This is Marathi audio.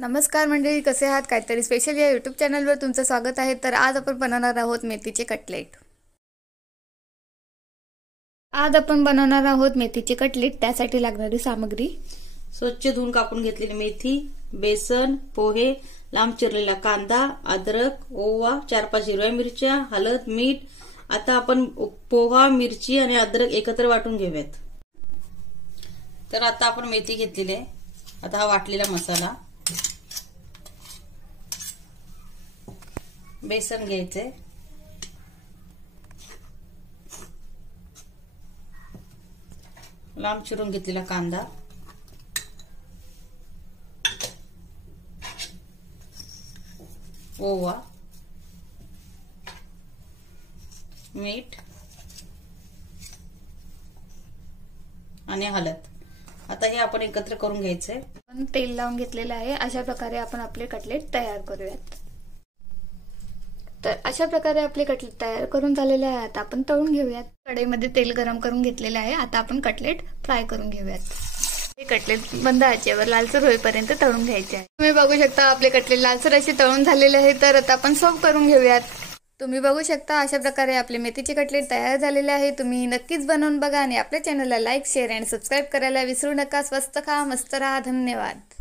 नमस्कार मंडळी, कसे आहात? काहीतरी स्पेशल या यूट्यूब चॅनलवर तुमचं स्वागत आहे. तर आज आपण बनवणार आहोत मेथीचे कटलेट. त्यासाठी लागणारी सामग्री: स्वच्छ धुवून कापून घेतलेली मेथी, बेसन, पोहे, लांब चिरलेला कांदा, अद्रक, ओवा, 4-5 हिरव्या मिरच्या, हळद, मीठ. आता आपण पोहा, मिरची आणि अद्रक एकत्र वाटून घेऊयात. तर आता आपण मेथी घेतलेली आहे. आता हा वाटलेला मसाला, बेसन घ्यायचंय, लांब चिरून घेतलेला कांदा, ओवा, मीठ आणि हळद. आता हे आपण एकत्र करून घ्यायचंय. आपण तेल लावून घेतलेलं आहे. अशा प्रकारे आपण आपले कटलेट तयार करूयात. तर अशा प्रकारे आपले कटलेट तयार करून झालेले आहे. आता आपण तळून घेऊयात. कढईमध्ये तेल गरम करून घेतलेले आहे. आता आपण कटलेट फ्राय करून घेऊयात. हे कटलेट मंद आचेवर लालसर होईपर्यंत तळून घ्यायचे आहे. तुम्ही बघू शकता आपले कटलेट लालसर असे तळून झालेले आहे. तर आता आपण सर्व करून घेऊयात. तुम्ही बघू शकता अशा प्रकारे आपले मेथीचे कटलेट तयार झालेले आहे. तुम्ही नक्कीच बनवून बघा आणि आपल्या चॅनलला लाईक, शेअर आणि सबस्क्राईब करायला विसरू नका. स्वस्त खा, मस्त राहा. धन्यवाद.